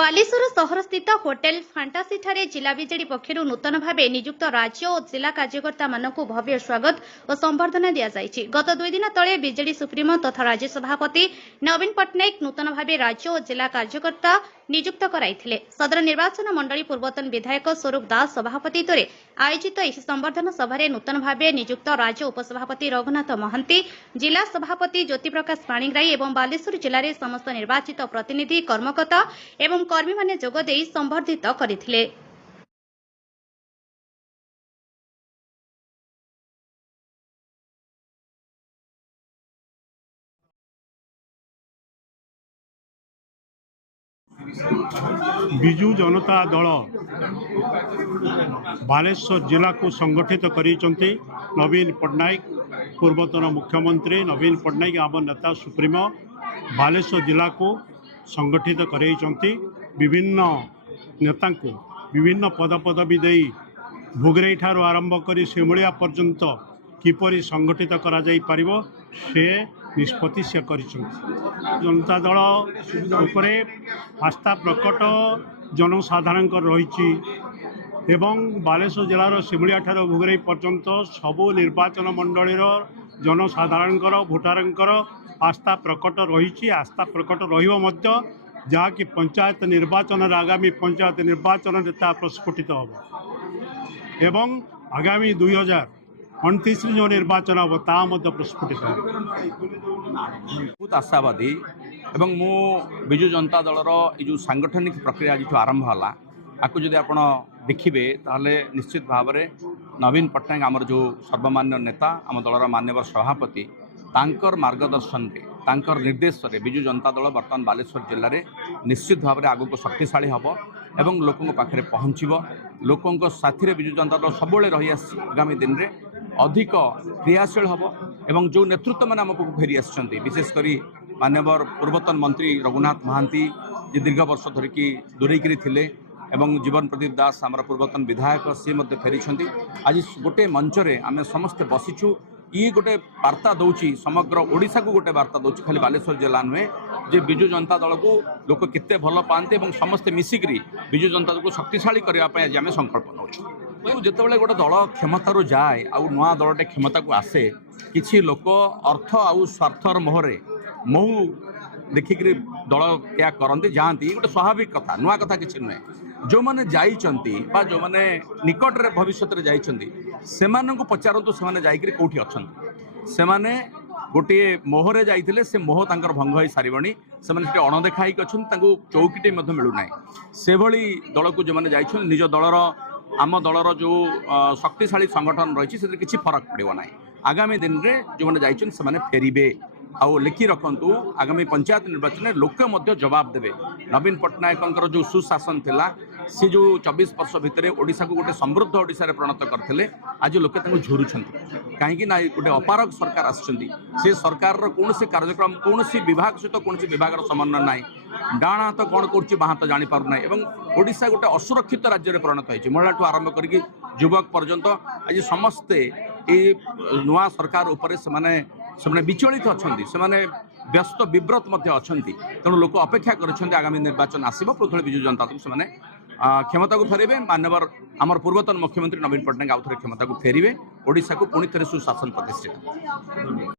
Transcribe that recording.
Baleshwar सहरस्थित hotel फांटासी ठारे जिला BJD पक्षर नूतन भाव नियुक्त राज्य और जिला कार्यकर्ता मानक भव्य स्वागत और संबर्धना दि जाइछि। गत 2 दिन तले बीजेडी सुप्रीमो तथा राज्य सभापति नवीन पट्टनायक नूतन भाव राज्य और जिला कार्यकर्ता नियुक्त कराइथिले। सदर निर्वाचन मंडली पूर्वतन विधायक स्वरूप दास सभापतित्व आयोजित यह संबर्धना सभारे नूतन भाव नियुक्त राज्य उपसभापति रघुनाथ महांती, जिला सभापति ज्योति प्रकाश पाणिग्राही और बालेश्वर जिले में समस्त निर्वाचित प्रतिनिधि कर्मकर्ता एवं कर्मी माने जोग देई संबर्धित करथिले। बिजु जनता दल बालेश्वर जिला को संगठित करिसंती नवीन पट्टनायक, पूर्वतन मुख्यमंत्री नवीन पट्टनायक आम नेता सुप्रीमो बालेश्वर जिला को संगठित करिसंती। विभिन्न नेता को विभिन्न पदपदवी दे भोगराई ठारू आरंभ कर सिमुलिया पर्यंत किपरि संगठित करा जाई पारिबो से निष्पत्ति से करिसंती। जनता दल उपरे आस्था प्रकट जनसाधारण रही एवं बालेश्वर जिलार सिमुलिया ठारू भोगराई पर्यंत सबु निर्वाचन मंडलीर जनसाधारण भोटार आस्था प्रकट रही। आस्था प्रकट रही जहाँकि पंचायत निर्वाचन आगामी पंचायत निर्वाचन नेता प्रस्फुटित हम एवं आगामी 2029 जो निर्वाचन हम ता प्रस्फुटित बहुत आशावादी एवं मु बिजु जनता दलर जो सांगठनिक प्रक्रिया जो आरंभ है आपको जब आप देखिए ताहले निश्चित भाव में नवीन पट्टनायक आमर जो सर्वमान्य नेता आम दलर मान्यवर सभापति तांकर मार्गदर्शन रे तांकर निर्देश रे बिजु जनता दल बर्तमान बालेश्वर जिले में निश्चित भाव में आगक शक्तिशाली हम एवं लोकों पाखे पहुँचब। लोकों साथी बिजु जनता दल सब रही आगामी दिन में अधिक क्रियाशील हम एवं जो नेतृत्व मैंने आमको फेरी आसी विशेषकर मान्यवर पूर्वतन मंत्री रघुनाथ महांती जी दीर्घ वर्ष धरिकी दूरेकरी थिले एवं जीवन प्रदीप दास आमर पूर्वतन विधायक सी फेरी आज गोटे मंचरे आम समस्ते बसीचु। ये गोटे वार्ता दौची समग्र ओडिशा को गोटे वार्ता दौची खाली बालेश्वर जिला नुहे जे बिजु जनता दल को लोक केते भल पाते और समस्ते मिसिकी बिजु जनता दल को शक्तिशाली करने आज आम संकल्प नौ। जिते गोटे दल क्षमतार जाए आउ नुआ दलटे क्षमता को आसे किसी लोक अर्थ आउ स्वार्थर मोहरे महू देखिक दल क्या करती जाती गोटे स्वाभाविक कथा नुआ कथा किसी नुहे। जो मैंने जाइछंती बा जो मैंने निकट रे भविष्य रे जाइछंती सेमान को पचारतु से जाइकरी कोठी अछंती सेमाने गोटे मोहरे जाइथिले से मोह तांकर भंग होई सारिबणी सेमाने सेटे अणदेखा होई अछंती तांको चौकीटे मध्ये मिलु नाही से भली दल को जो मैंने जाइछन निज दलर आम दलर जो शक्तिशाली संगठन रही से किसी फरक पड़ो ना। आगामी दिन में जो मैंने जाइछन से माने फेरिबे आउ लिखि रखंतु आगामी पंचायत निर्वाचन में लोक मध्य जवाब देवे। नवीन पट्टनायक जो सुशासन थिला सी जो 24 वर्ष भितर ओडिशा को गोटे समृद्ध ओडिशा रे परिणत करथिले आज लोके तांको झुरुछंती कहीं ना गोटे अपारग सरकार आछंती से सरकार कौन कार्यक्रम कौन विभाग सहित कौन विभाग समन्वय ना डाण हाथ कौन कर बाँ हाथ जानी पार ना एवं ओडिशा गोटे असुरक्षित राज्य में परिणत होती महिला ठू आरंभ करके युवक पर्यंत आज समस्ते ये नुआ सरकार उपरे से विचलित अच्छा से व्यस्त विव्रत अच्छा तेणु लोक अपेक्षा कर आगामी निर्वाचन आसब प्रथम बिजु जनता दल से क्षमता को फेरबे। मान्यवर आमर पूर्वतन मुख्यमंत्री नवीन पट्टनायक आउ थे क्षमता को फेरबे ओडिशा को पुणी थे सुशासन प्रतिष्ठित।